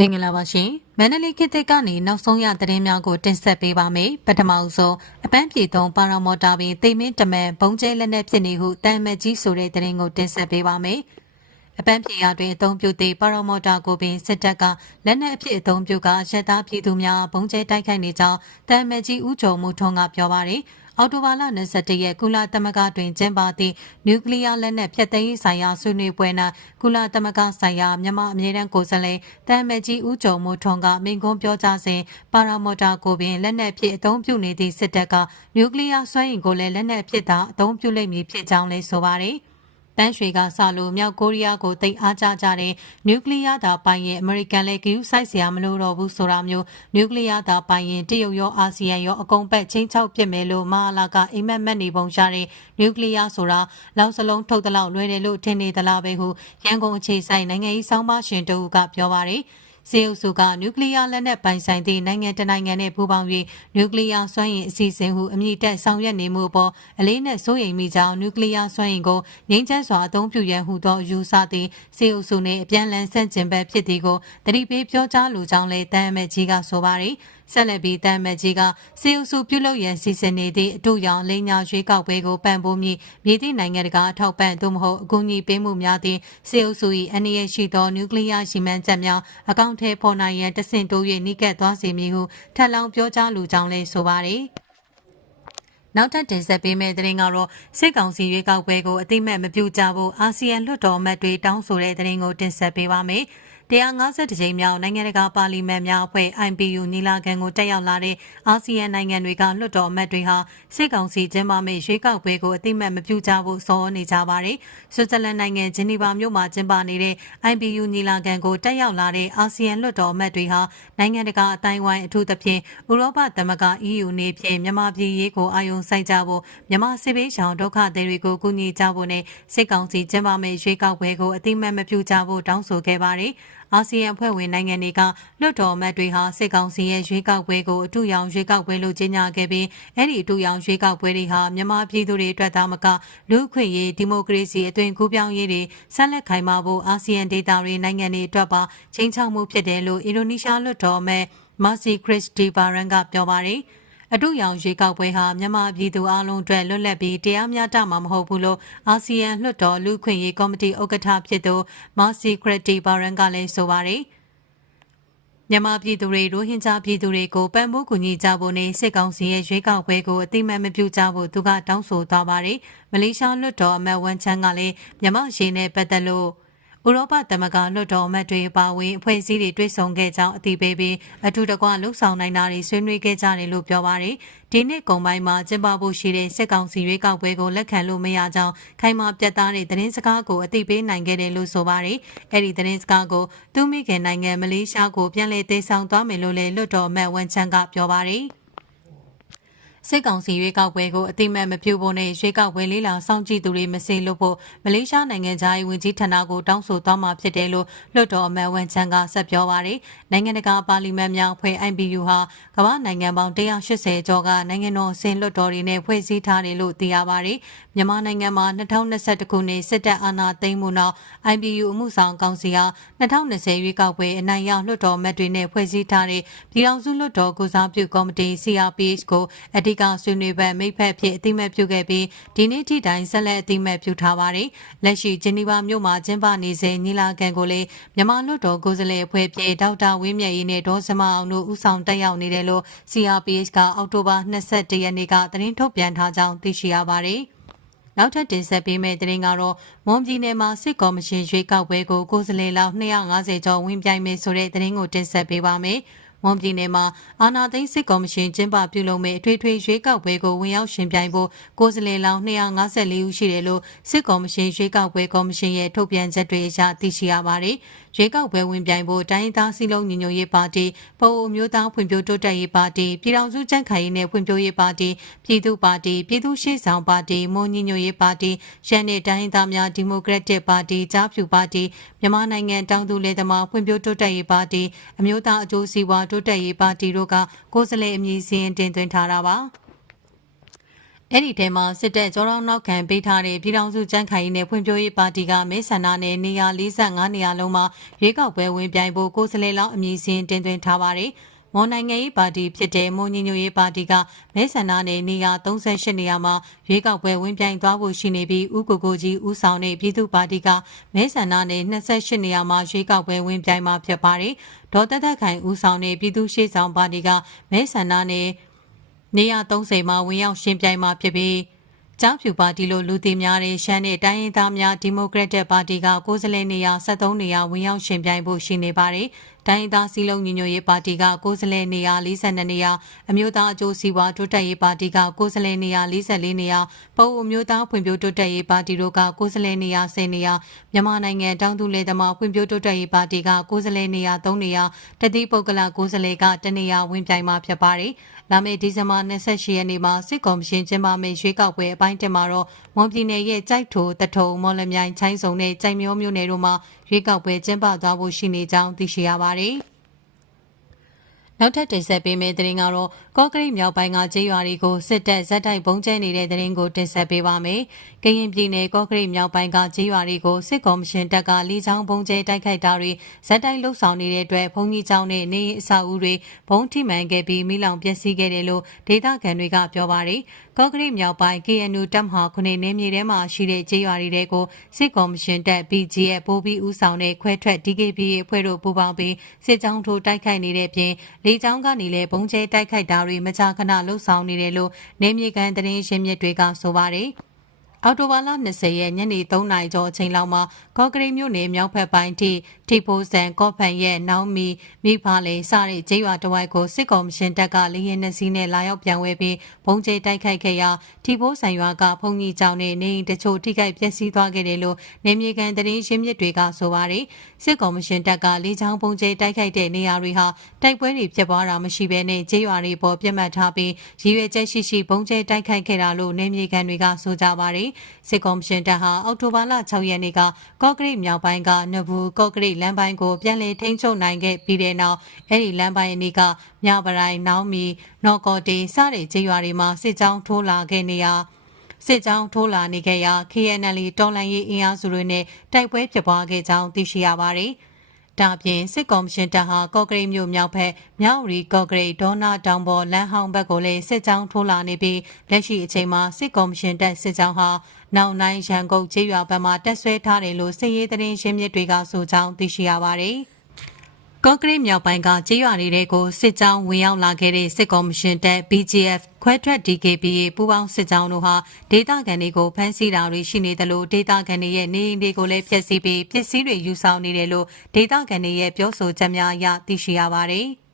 မင်္ဂလာပါရှင်မန္တလေးခေတ်သစ်ကနေနောက်ဆုံးရသတင်းများကိုတင်ဆက်ပေးပါမယ်ပထမအဆုံးအပန်းဖြေသုံးပါရာမော်တာပင်တိမ်မင်းတမန်ဘုံကျဲလက်နက်ဖြစ်နေဟုတန်မတ်ကြီးဆိုတဲ့သတင်းကိုတင်ဆက်ပေးပါမယ်အပန်းဖြေရတွင်အသုံးပြုသည့်ပါရာမော်တာကိုပင်စစ်တပ်ကလက်နက်အဖြစ်အသုံးပြုကရက်သားပြည်သူများဘုံကျဲတိုက်ခိုက်နေကြောင်းတန်မတ်ကြီးဦးကျော်မှုထွန်းကပြောပါရယ် အော်တိုဘာလ21ရက်ကုလသမဂ္ဂတွင်ကျင်းပသည့်နျူကလ িয়ার လက်နက်ဖျက်သိမ်းရေးဆိုင်ရာဆွေးနွေးပွဲ၌ကုလသမဂ္ဂဆိုင်ရာမြန်မာအမြဲတမ်းကိုယ်စားလှယ်တမ်မတ်ကြီးဦးကျော်မိုးထွန်းကမိန့်ခွန်းပြောကြားစဉ်ပါရာမော်တာကိုပင်လက်နက်ဖြစ်အသုံးပြုနေသည့်စစ်တပ်ကနျူကလ িয়ার စွမ်းအင်ကိုလည်းလက်နက်ဖြစ်သာအသုံးပြုလိမ့်မည်ဖြစ်ကြောင်းလည်းဆိုပါတယ်။ တန်းရွှေကစလို့မြောက်ကိုရီးယားကိုတိတ်အားကြကြတဲ့နျူကလ িয়ার သာပိုင်ရင်အမေရိကန်လည်းဂရုစိုက်စရာမလိုတော့ဘူးဆိုတာမျိုးနျူကလ িয়ার သာပိုင်ရင်တရုတ်ရောအာဆီယံရောအကုန်ပတ်ချင်းချောက်ပြစ်မယ်လို့မဟာလာကအိမ်မက်မက်နေပုံရှာတဲ့နျူကလ িয়ার ဆိုတာလောက်စလုံးထုတ်တလောက်လွယ်တယ်လို့ထင်နေသလားပဲဟုရန်ကုန်အခြေဆိုင်နိုင်ငံရေးစောင်းပါရှင်တို့ကပြောပါတယ်။ စေအုပ်စုကနျူကလ িয়ার လက်နက်ပိုင်ဆိုင်သည့်နိုင်ငံတနိုင်ငံနဲ့ပူးပေါင်း၍နျူကလ িয়ার စွမ်းအင်အစီအစဉ်ဟုအမည်တက်ဆောင်ရွက်နေမှုအပေါ်အလေးနက်စိုးရိမ်မိကြောင်းနျူကလ িয়ার စွမ်းအင်ကိုငြိမ်းချမ်းစွာအသုံးပြုရန်ဟူသောယူဆသည့်စေအုပ်စုနှင့်အပြန်အလှန်ဆန့်ကျင်ဘက်ဖြစ်သည်ကိုတတိပေးပြောကြားလိုကြောင်းလည်းတန်အမတ်ကြီးကဆိုပါသည်။ ဆက်လက်ပြီးတမ်မတ်ကြီးကစေအုပ်စုပြုလုပ်ရန်စီစဉ်နေသည့်အတူရောင်လိန်ညာရွေးကောက်ပွဲကိုပံ့ပိုးမည်မြေသည့်နိုင်ငံတကာအထောက်ပံ့သို့မဟုတ်အကူအညီပေးမှုများသည့်စေအုပ်စု၏အနေရရှိသောနျူကလ িয়ার ရှိမှန်းချက်များအကောင့်ထဲပေါ်နိုင်ရန်တဆင့်တိုး၍နှိကပ်သွားစေမည်ဟုထပ်လောင်းပြောကြားလိုကြောင်းလည်းဆိုပါသည်နောက်ထပ်တင်ဆက်ပေးမယ့်သတင်းကတော့စစ်ကောင်စီရွေးကောက်ပွဲကိုအတိမတ်မပြုကြဖို့အာဆီယံလွှတ်တော်အမတ်တွေတောင်းဆိုတဲ့သတင်းကိုတင်ဆက်ပေးပါမယ်။ 150ကြိမ်မြောက်နိုင်ငံတကာပါလီမန်များအဖွဲ့ IPU ညီလာခံကိုတက်ရောက်လာတဲ့အာဆီယံနိုင်ငံတွေကလွှတ်တော်အမတ်တွေဟာစစ်ကောင်စီကျင်းပမယ့်ရွေးကောက်ပွဲကိုအတိမတ်မပြုကြဖို့ဆော်နေကြပါတယ်။ဆွစ်ဇာလန်နိုင်ငံဂျနီဗာမြို့မှာကျင်းပနေတဲ့ IPU ညီလာခံကိုတက်ရောက်လာတဲ့အာဆီယံလွှတ်တော်အမတ်တွေဟာနိုင်ငံတကာအတိုင်းဝိုင်းအထူးသဖြင့်ဥရောပသမဂ္ဂ EU နေဖြင့်မြန်မာပြည်ရေးကိုအာရုံစိုက်ကြဖို့မြန်မာစစ်ဘေးရှောင်ဒုက္ခသည်တွေကိုကူညီကြဖို့နဲ့စစ်ကောင်စီကျင်းပမယ့်ရွေးကောက်ပွဲကိုအတိမတ်မပြုကြဖို့တောင်းဆိုခဲ့ပါတယ်။ အာဆီယံအဖွဲ့ဝင်နိုင်ငံတွေကလွှတ်တော်အမတ်တွေဟာစစ်ကောင်စီရဲ့ရွေးကောက်ပွဲကိုအထူးရောင်ရွေးကောက်ပွဲလို့ကြေညာခဲ့ပြီးအဲ့ဒီအထူးရောင်ရွေးကောက်ပွဲတွေဟာမြန်မာပြည်သူတွေအတွက်သာမကလူ့အခွင့်အရေးဒီမိုကရေစီအသွင်ကူးပြောင်းရေးတွေဆက်လက်ခိုင်မာဖို့အာဆီယံဒေသတွေနိုင်ငံတွေအတွက်ပါချိန်ချောက်မှုဖြစ်တယ်လို့အင်ဒိုနီးရှားလွှတ်တော်အမတ်မာစီခရစ်ဒီဘာရန်ကပြောပါတယ်။ အတူရောင်ရွေးကောက်ပွဲဟာမြန်မာပြည်သူအလုံးအတွက်လွတ်လပ်ပြီးတရားမျှတမှာမဟုတ်ဘူးလို့အာဆီယံလွှတ်တော်လူခွင့်ရေးကော်မတီဥက္ကဋ္ဌဖြစ်သူမာစီခရက်တီဘာရန်ကလည်းဆိုပါတယ်မြန်မာပြည်သူတွေရိုဟင်ဂျာပြည်သူတွေကိုပံ့ပိုးကူညီကြဖို့နဲ့စစ်ကောင်စီရဲ့ရွေးကောက်ပွဲကိုအတိမတ်မပြုကြဖို့သူကတောင်းဆိုသွားပါတယ်။မလေးရှားလွှတ်တော်အမတ်ဝန်ချန်းကလည်းမြန်မာရေးနဲ့ပတ်သက်လို့ ဥရောပသမဂ္ဂလွှတ်တော်အမတ်တွေအပါအဝင်အဖွဲ့အစည်းတွေတွေ့ဆုံခဲ့ကြောင်းအသိပေးပြီးအထူးတကွလှုပ်ဆောင်နိုင်တာတွေဆွေးနွေးခဲ့ကြတယ်လို့ပြောပါရယ်ဒီနှစ်ကုန်ပိုင်းမှာကျင်းပဖို့ရှိတဲ့စစ်ကောင်စီရွေးကောက်ပွဲကိုလက်ခံလို့မရကြောင်းခိုင်မာပြတ်သားတဲ့သတင်းစကားကိုအသိပေးနိုင်ခဲ့တယ်လို့ဆိုပါရယ်အဲ့ဒီသတင်းစကားကိုသူမိခင်နိုင်ငံမလေးရှားကိုပြန်လည်သိမ်းဆောင်သွားမယ်လို့လည်းလွှတ်တော်အမတ်ဝန်ချန်းကပြောပါရယ် စစ်ကောင်စီရွေးကောက်ပွဲကိုအတိမတ်မပြုဖို့နဲ့ရွေးကောက်ပွဲလေးလာစောင့်ကြည့်သူတွေမစေလို့ဖို့မလေးရှားနိုင်ငံသားရေးဝန်ကြီးဌာနကိုတောင်းဆိုသွားမှာဖြစ်တယ်လို့လွှတ်တော်အမတ်ဝန်ချန်ကဆက်ပြောပါတယ်။နိုင်ငံတကာပါလီမန်များအဖွဲ့ IPU ဟာကမ္ဘာနိုင်ငံပေါင်း180ကျော်ကနိုင်ငံတော်အဆင့်လွှတ်တော်တွေနဲ့ဖွဲ့စည်းထားတယ်လို့သိရပါတယ်။မြန်မာနိုင်ငံမှာ2021ခုနှစ်စစ်တပ်အာဏာသိမ်းမှုနောက် IPU အမှုဆောင်ကောင်စီဟာ2020ရွေးကောက်ပွဲအနိုင်ရလွှတ်တော်အမတ်တွေနဲ့ဖွဲ့စည်းထားတဲ့ပြည်ထောင်စုလွှတ်တော်ကိုစားပြုကော်မတီ CRPH ကိုအဓိကဆွေးနွေးပွဲမိဖက်ဖြစ်အတိမတ်ပြုခဲ့ပြီးဒီနေ့ထိတိုင်ဆက်လက်အတိမတ်ပြုထားပါတယ်။လက်ရှိဂျနီဗာမြို့မှာကျင်းပနေစဉ်ညီလာခံကိုလည်းမြန်မာလွှတ်တော်ကိုယ်စားလှယ်အဖွဲ့ပြည်ဒေါက်တာဝင်းမြတ်ရေးနဲ့ဒေါ်စမအောင်တို့ဦးဆောင်တက်ရောက်နေတယ်လို့ CRPH ကအောက်တိုဘာ22ရက်နေ့ကသတင်းထုတ်ပြန်ထားကြောင်းသိရှိရပါတယ်။နောက်ထပ်တင်ဆက်ပေးမယ့်သတင်းကတော့မွန်ပြည်နယ်မှာစစ်ကော်မရှင်ရွေးကောက်ပွဲကိုကိုယ်စားလှယ်လောက်250ကျော်ဝင်ပြိုင်မယ်ဆိုတဲ့သတင်းကိုတင်ဆက်ပေးပါမယ်။ မွန်ပြည်နယ်မှာအာဏာသိမ်းစစ်ကော်မရှင်ကျင်းပပြုလုပ်မယ့်အထွေထွေရွေးကောက်ပွဲကိုဝင်ရောက်ရှင်ပြိုင်ဖို့ကိုယ်စားလှယ်လောင်း254ဦးရှိတယ်လို့စစ်ကော်မရှင်ရွေးကောက်ပွဲကော်မရှင်ရဲ့ထုတ်ပြန်ချက်တွေအရသိရှိရပါတယ်။ရွေးကောက်ပွဲဝင်ပြိုင်ဖို့တိုင်းသားစည်းလုံးညီညွတ်ရေးပါတီပုံအမျိုးသားဖွံ့ဖြိုးတိုးတက်ရေးပါတီပြည်ထောင်စုကြံ့ခိုင်ရေးနဲ့ဖွံ့ဖြိုးရေးပါတီပြည်သူ့ပါတီပြည်သူ့ရှေ့ဆောင်ပါတီမွန်ညီညွတ်ရေးပါတီရန်နေတိုင်းသားများဒီမိုကရက်တစ်ပါတီကြားဖြူပါတီမြန်မာနိုင်ငံတောင်သူလယ်သမားဖွံ့ဖြိုးတိုးတက်ရေးပါတီအမျိုးသားအကျိုးစီးပွားတိုးတက်ရေးပါတီတို့ကကိုယ်စားလှယ်အမည်စည်းတင်သွင်းထားတာပါအဲ့ဒီထဲမှာစစ်တပ်ကြောတော်နောက်ခံပေးထားတဲ့ပြည်ထောင်စုကြမ်းခိုင်ရေးနဲ့ဖွံ့ဖြိုးရေးပါတီကမဲဆန္ဒနယ်နေရာ45နေရာလုံးမှာရွေးကောက်ပွဲဝင်ပြိုင်ဖို့ကိုယ်စားလှယ်လောင်းအမည်စင်းတင်သွင်းထားပါတယ်။ မွန်နိုင်ငံရေးပါတီဖြစ်တဲ့မွန်ညီညွတ်ရေးပါတီကမဲဆန္ဒနယ်နေရာ38နေရာမှာရွေးကောက်ပွဲဝင်ပြိုင်သွားဖို့ရှိနေပြီးဥကိုကိုကြီးဦးဆောင်တဲ့ပြည်သူ့ပါတီကမဲဆန္ဒနယ်28နေရာမှာရွေးကောက်ပွဲဝင်ပြိုင်မှာဖြစ်ပါတယ်။ဒေါ်သက်သက်ခိုင်ဦးဆောင်တဲ့ပြည်သူ့ရှေ့ဆောင်ပါတီကမဲဆန္ဒနယ်နေရာ30မှာဝင်ရောက်ရှင်ပြိုင်မှာဖြစ်ပြီးကျောင်းဖြူပါတီလိုလူသိများတဲ့ရှမ်းနဲ့တိုင်းရင်းသားများဒီမိုကရက်တစ်ပါတီကကိုယ်စားလှယ်နေရာ73နေရာဝင်ရောက်ရှင်ပြိုင်ဖို့ရှိနေပါတယ်။ တိုင်းရင်းသားစီလုံးညီညွတ်ရေးပါတီကကိုယ်စားလှယ်နေရာ42နေရာအမျိုးသားအကျိုးစီးပွားတိုးတက်ရေးပါတီကကိုယ်စားလှယ်နေရာ44နေရာပုံအမျိုးသားဖွံ့ဖြိုးတိုးတက်ရေးပါတီတို့ကကိုယ်စားလှယ်နေရာ10နေရာမြန်မာနိုင်ငံတောင်သူလယ်သမားဖွံ့ဖြိုးတိုးတက်ရေးပါတီကကိုယ်စားလှယ်နေရာ3နေရာတတိပုဂ္ဂလကိုယ်စားလှယ်ကတနေရာဝင်ပြိုင်မှာဖြစ်ပါတယ်။လာမယ့်ဒီဇင်ဘာ28ရက်နေ့မှာစစ်ကော်မရှင်ကျင်းပမယ့်ရွေးကောက်ပွဲအပိုင်းတင်မှာတော့မွန်ပြည်နယ်ရဲ့ကြိုက်ထိုတထုံမော်လမြိုင်ချိုင်းစုံနဲ့ကြိုက်မျိုးမျိုးနယ်တို့မှာရွေးကောက်ပွဲကျင်းပသွားဖို့ရှိနေကြောင်းသိရှိရပါတယ်။နောက်ထပ်တင်ဆက်ပေးမယ့်သတင်းကတော့ ကော့ကရိတ်မြောက်ပိုင်းကကျေးရွာတွေကိုစစ်တပ်ဇက်တိုက်ပုံကျဲနေတဲ့သတင်းကိုတင်ဆက်ပေးပါမယ်။ကရင်ပြည်နယ်ကော့ကရိတ်မြောက်ပိုင်းကကျေးရွာတွေကိုစစ်ကော်မရှင်တပ်ကလေကြောင်းပုံကျဲတိုက်ခိုက်တာတွေဇက်တိုက်လှုပ်ဆောင်နေတဲ့အတွက်ဘုံကြီးကျောင်းနဲ့နေအဆောက်အဦတွေဘုံထိမှန်ခဲ့ပြီးမိလောင်ပျက်စီးခဲ့တယ်လို့ဒေသခံတွေကပြောပါတယ်။ကော့ကရိတ်မြောက်ပိုင်း KNU တပ်မဟာခုနှစ်နေမြေထဲမှာရှိတဲ့ကျေးရွာတွေကိုစစ်ကော်မရှင်တပ် BGF ပိုးပြီးဦးဆောင်တဲ့ခွဲထွက် DKBA အဖွဲ့တို့ပူးပေါင်းပြီးစစ်ကြောင်းထိုးတိုက်ခိုက်နေတဲ့ပြင်လေကြောင်းကနေလည်းပုံကျဲတိုက်ခိုက်တာတွေမကြာခဏလှုပ်ဆောင်နေတယ်လို့နေမြေကန်သတင်းရင်းမြစ်တွေကဆိုပါတယ်။ အော်တိုဘာလ20ရက်ညနေ3နာရီကျော်အချိန်လောက်မှာကော့ကရိတ်မြို့နယ်မြောက်ဘက်ပိုင်းထိထိဖိုးစံကော့ဖန်ရဲ့နောင်မီမိဖားလေစတဲ့ကျေးရွာတဝိုက်ကိုစစ်ကော်မရှင်တပ်ကလေရင်နှစီးနဲ့လာရောက်ပြန်ဝဲပြီးဘုံကျဲတိုက်ခိုက်ခဲ့ရာထိဖိုးစံရွာကဖုန်ကြီးကျောင်းနဲ့နေအိမ်တချို့ထိခိုက်ပျက်စီးသွားခဲ့တယ်လို့နေမြေကန်သတင်းရင်းမြစ်တွေကဆိုပါတယ်စစ်ကော်မရှင်တပ်ကလေကြောင်းဘုံကျဲတိုက်ခိုက်တဲ့နေရာတွေဟာတိုက်ပွဲတွေဖြစ်ပွားတာမရှိဘဲနဲ့ကျေးရွာတွေပေါ်ပြတ်မှတ်ထားပြီးရည်ရွယ်ချက်ရှိရှိဘုံကျဲတိုက်ခိုက်ခဲ့တာလို့နေမြေကန်တွေကဆိုကြပါတယ်စစ်ကော်မရှင်တပ်ဟာအောက်တိုဘာလ6ရက်နေ့ကကော့ကရိတ်မြောက်ပိုင်းကနဘူးကော့ကရိတ်လမ်းပိုင်းကိုပြန်လည်ထိန်းချုပ်နိုင်ခဲ့ပြီးတဲ့နောက်အဲ့ဒီလမ်းပိုင်းအနီးကမြောက်ပရိုင်နောင်မီနော်ကော်တီစတဲ့ကျေးရွာတွေမှာစစ်ကြောင်းထိုးလာခဲ့နေရာစစ်ကြောင်းထိုးလာနေခဲ့ရာ KNL တော်လန်ရေးအင်အားစုတွေနဲ့တိုက်ပွဲဖြစ်ပွားခဲ့ကြောင်းသိရှိရပါတယ်။ ဒါပြင်စစ်ကော်မရှင်တပ်ဟာကော့ကရိတ်မြို့မြောက်ဘက်မြောက်ရီကော့ကရိတ်ဒေါနာတောင်ပေါ်လမ်းဟောင်းဘက်ကိုလည်းစစ်ကြောင်းထိုးလာနေပြီးလက်ရှိအချိန်မှာစစ်ကော်မရှင်တပ်စစ်ကြောင်းဟာနောက်နိုင်ရန်ကုန်ကျေးရွာဘက်မှတက်ဆွဲထားတယ်လို့စစ်ရေးသတင်းရှင်းမြစ်တွေကဆိုကြောင်းသိရှိရပါတယ်။ ကော့ကရိတ်မြောက်ပိုင်းကကြေးရွာတွေကိုစစ်ကြောင်းဝင်ရောက်လာခဲ့တဲ့စစ်ကော်မရှင်တပ် BGF ခွဲထွက် DKBA ပူးပေါင်းစစ်ကြောင်းတို့ဟာဒေသခံတွေကိုဖမ်းဆီးတာတွေရှိနေတယ်လို့ဒေသခံတွေရဲ့နေအိမ်တွေကိုလည်းဖျက်ဆီးပြီးပစ္စည်းတွေယူဆောင်နေတယ်လို့ဒေသခံတွေရဲ့ပြောဆိုချက်များအရသိရှိရပါတယ်။